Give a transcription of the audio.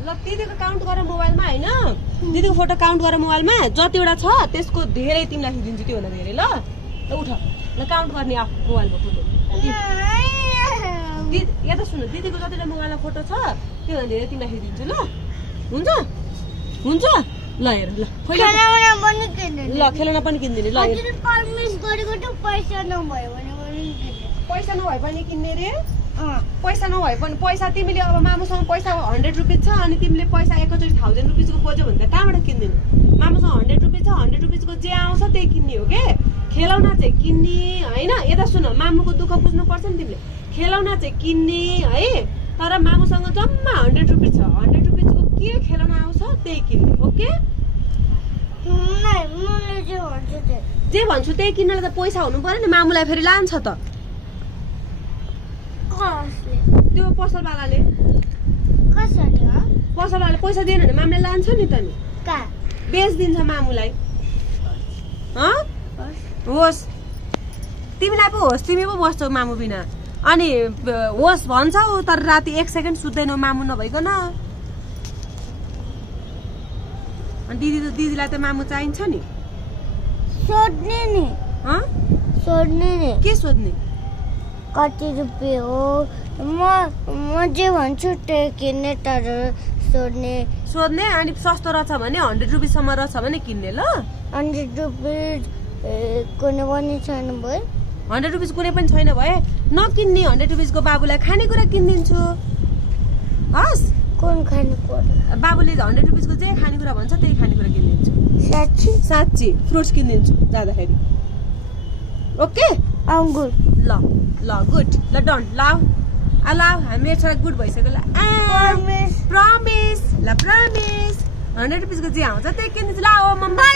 ल दिदीको काउन्ट गर मोबाइलमा हैन दिदीको फोटो काउन्ट गर मोबाइलमा जतिवटा छ त्यसको धेरै तिमीलाई दिन्छु त्यो भन्दा धेरै ल उठ ल काउन्ट गर्ने आफू मोबाइलमा फोटो दिदी यहाँ सुन दिदीको जतिवटा मोबाइलमा फोटो छ त्यो भन्दा धेरै तिमीलाई दिन्छु ल हुन्छ हुन्छ ल हेर ल ल खेलौना पनि किन्दिने ल पैसा नभए पनि किन्ने रे पैसा नभए पनि पैसा तिमीले अब मामुसँग पैसा 100 रुपियाँ छ अनि तिमीले पैसा एकैचोटि 1000 रुपियाँको खोज्यो भने त कहाँबाट किन्दिनु मामुसँग 100 रुपियाँ छ 100 रुपियाँको जे आउँछ त्यही किन्ने हो के खेलौना चाहिँ किन्ने हैन यता सुन मामुको दुःख बुझ्नु पर्छ नि तिमीले खेलौना चाहिँ किन्ने है तर मामुसँग जम्मा 100 रुपियाँ छ 100 रुपियाँको के खेलौना आउँछ त्यही किन्ने ओके जे भन्छु त्यही किन्नलाई त पैसा हुनु पर्यो नि मामुलाई फेरि लान्छ त त्यो पसलवालाले पसलवालाले पैसा दिएन भने मामुलाई लान्छ नि त नि बेच्दिन्छ मामुलाई होस् तिमीलाई पो होस् तिमी पो बस्छौ मामु बिना अनि होस् भन्छौ तर राति 1 सेकेन्ड सुत्दैनौ मामु नभइकन अनि दिदीलाई त मामु चाहिन्छ नि सोध्ने नि के सोध्ने कति रुपियाँ हो म जे भन्छु त्यही किन्ने तर सोध्ने अनि सस्तो रहेछ भने 100 रुपियाँसम्म रहेछ भने किन्ने ल 100 रुपियाँ कुनै पनि छैन भयो 100 रुपियाँ कुनै पनि छैन भए नकिन्ने 100 रुपियाँको बाबुलाई खानेकुरा किनिदिन्छु हस् कुन खानेकुरा बाबुले 100 रुपियाँको जे खानेकुरा भन्छ त्यही खानेकुरा किनिदिन्छु साँच्ची फ्रुट्स किनिदिन्छु जाँदाखेरि ओके अङ्गुर ल गुड ल डन लाउ मेरो छोरा गुड भइसक्यो ल प्रमिस 100 रुपियाँको जे आउँछ त्यही किनिदिन्छु ल मम्मा